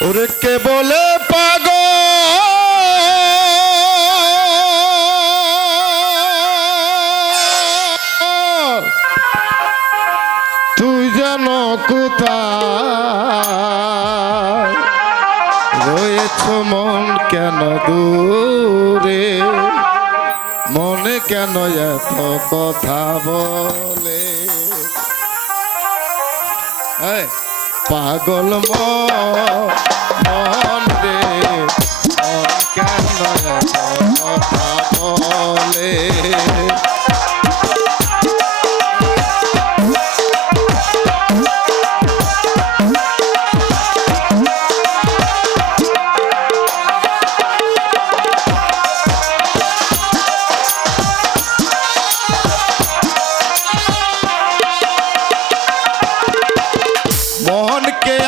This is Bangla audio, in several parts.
ওরে কে বলে পাগ তুই যেন কোথায়? মন কেন দূরে? মনে কেন এত কথা বলে? হ্যাঁ পাগল মন রে?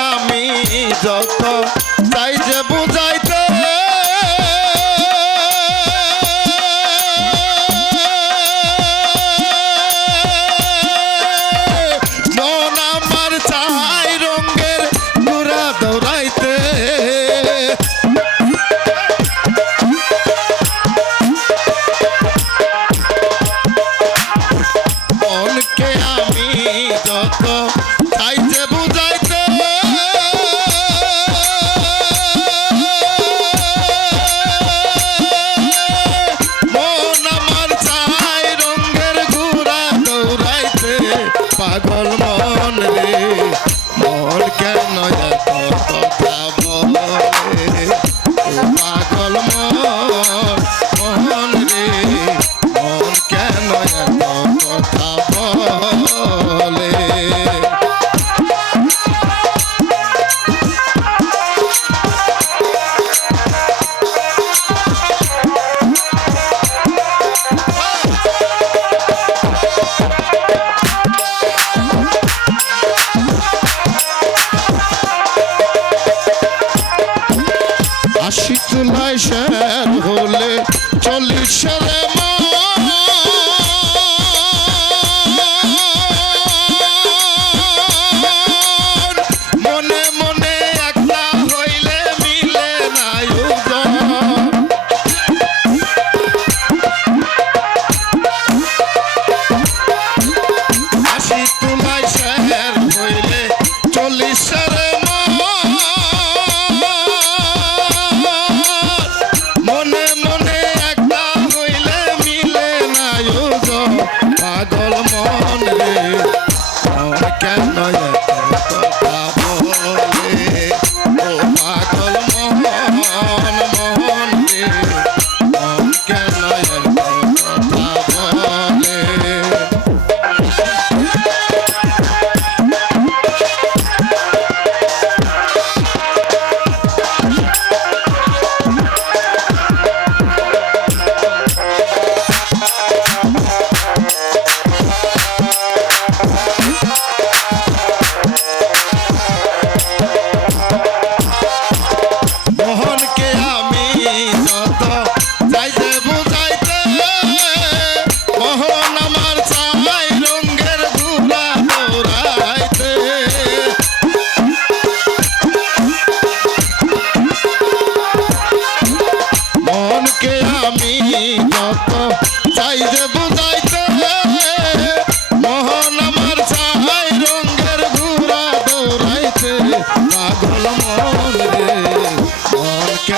আমি যত তাই যে বুঝাই পাগল মন রে মন কেন Yeah.